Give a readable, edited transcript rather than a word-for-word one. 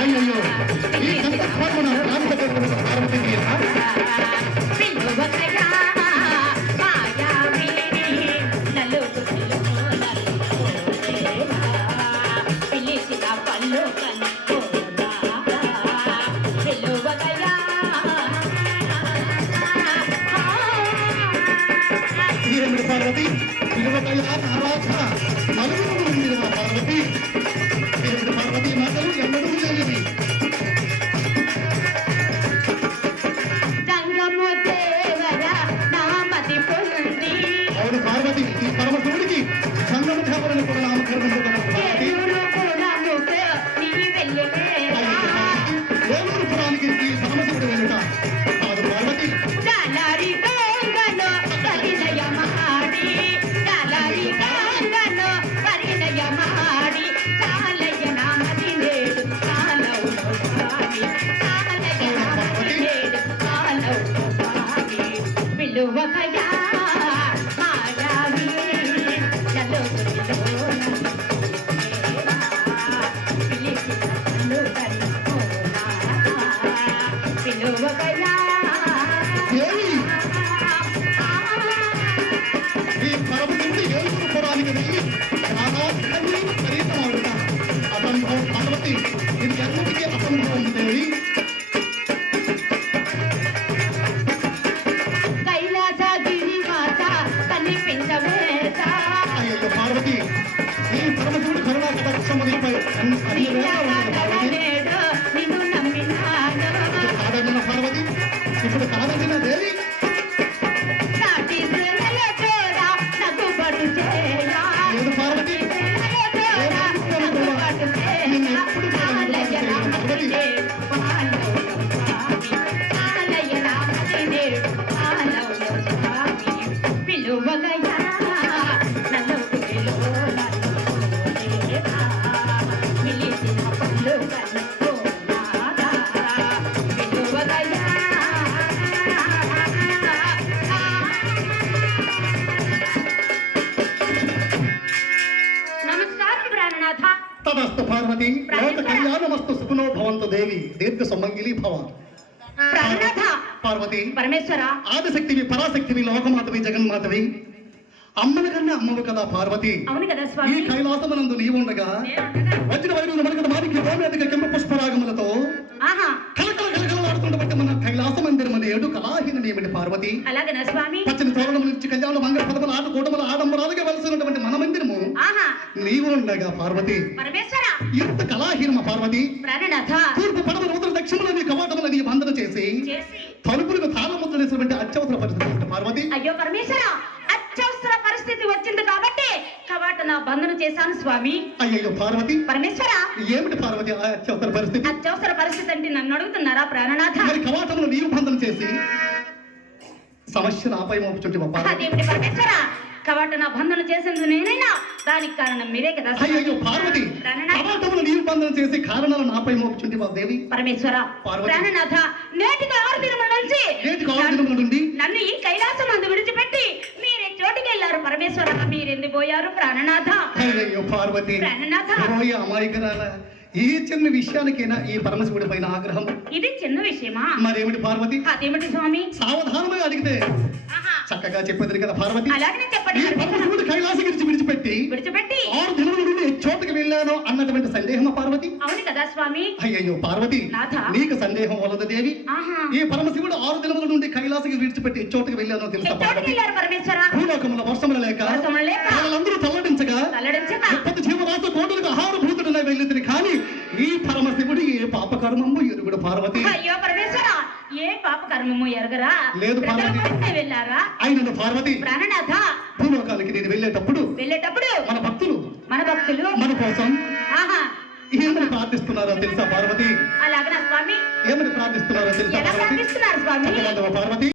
అయ్యో ఈ సందర్భమున పార్వతి తిరువతయ్య ఆరాధన నలుగురు ఉంది పార్వతి పార్వతి మాటలు ఎన్నడూ లేనివి అవును పార్వతి ఈ పరమశివుడికి సంగమ దేవరని కూడా నామకరణం పురానికి ఈ పరమశివుడు వెళ్ళుట కాదు పార్వతి ఇప్పుడు కాదన్న దేవి పార్వతి తదస్తు పార్వతి లోక కళ్యాణమస్తు సుఖనో భవంతు దేవి దీర్ఘ సుమంగిలి భవ పార్వతి పరమేశ్వర ఆదిశక్తివి పరాశక్తివి లోకమాతవి జగన్మాతవి అమ్మల కన్నా అమ్మవు కదా పార్వతి. అవును కదా స్వామి. ఈ కైలాసమునందు నీవు ఉండగా వచ్చిన వైరు మనకడ మానికి గోమేధిక కెంపు పుష్పరాగములతో కలకల కలకలాడుతున్నటువంటి మన కైలాస మందిరం ఏడు కళాహీన నియమటి పార్వతి. అలాగేనా స్వామి. పచ్చని తోరణముల నుంచి కళ్యాణ మంగళ పదముల ఆట కూటముల ఆడంబరాలుగా వెలసినటువంటి మన మందిరము నీవు ఉండగా పార్వతి పరమేశ్వర ఎంత కళాహీనమ పార్వతి. ప్రాణనాథ తూర్పు పడమల ఉత్తర దక్షిణముల నీ కవాటముల నీ బంధన చేసి తలుపులకు తాళముద్ర వేసినటువంటి అత్యవసర పరిస్థితి పార్వతి. అయ్యో పరమేశ్వర అత్యవసర పరిస్థితి వచ్చింది కాబట్టి కవాట నా బంధన చేశాను స్వామి. అయ్యో పార్వతి పరమేశ్వర ఏమిటి పార్వతి అత్యవసర పరిస్థితి? అత్యవసర పరిస్థితి అంటే నన్ను అడుగుతున్నారా ప్రాణనాథ? మరి కవాటములు నీవు బంధన చేసి సమస్య నాపై మోపుచుంటే అదేమిటి పరమేశ్వర? కవాట నా బంధన చేసింది నేనైనా దానికి కారణం మీరే కదా. అయ్యో పార్వతి కవాటములు నీవు బంధన చేసి కారణాలు నాపై మోపుచుంటే దేవి. పరమేశ్వర ప్రాణనాథ నేటికి 6 దినముల నుండి నన్ను ఈ కైలాసం అందు విడిచిపెట్టి మీరే చోటికి వెళ్ళారు పరమేశ్వర. మీరెందు పోయారు ప్రాణనాథ? అయ్యో పార్వతి ప్రాణనాథ అమాయకురాల ఈ చిన్న విషయానికైనా ఈ పరమశివుడి పైన ఆగ్రహం. ఇది చిన్న విషయమా? మరేమిటి పార్వతి? అదేమిటి స్వామి? సావధానమే అడిగితే చక్కగా చెప్పేది కదా పార్వతి. అలాగనే చెప్పండి. పరమశివుడు కైలాస గిరిచి విడిచిపెట్టి 6 దినముల నుండి చోటుకి వెళ్ళాను అన్నటువంటి సందేహమా పార్వతి? అవును కదా స్వామి. అయ్యో పార్వతి నీకు సందేహం వలదు దేవి. ఈ పరమశివుడు 6 దినముల నుండి కైలాసకి విడిచిపెట్టి చోటుకి వెళ్ళానో తెలుసా పార్వతి? భూలోకముల వర్షముల లేక వాళ్ళందరూ తల్లడించగా జీవరాశి కోటలకు ఆహార భూతుడున వెళ్ళింది. కానీ ఈ పరమశివుడు ఏ పాపకర్మము ఎరుగుడు పార్వతి. అయ్యో పరమేశ్వర ఏ పాప కర్మము ఎరగరా? లేదు పార్వతి. వెళ్ళారా? అయిన పార్వతి ప్రాణనాథ భూలోకాలకి నేను వెళ్ళేటప్పుడు మన భక్తులు మన కోసం ఏమని ప్రార్థిస్తున్నారో తెలుసా పార్వతి? అలాగనా స్వామి? ఏమని ప్రార్థిస్తున్నారో తెలుసా పార్వతి?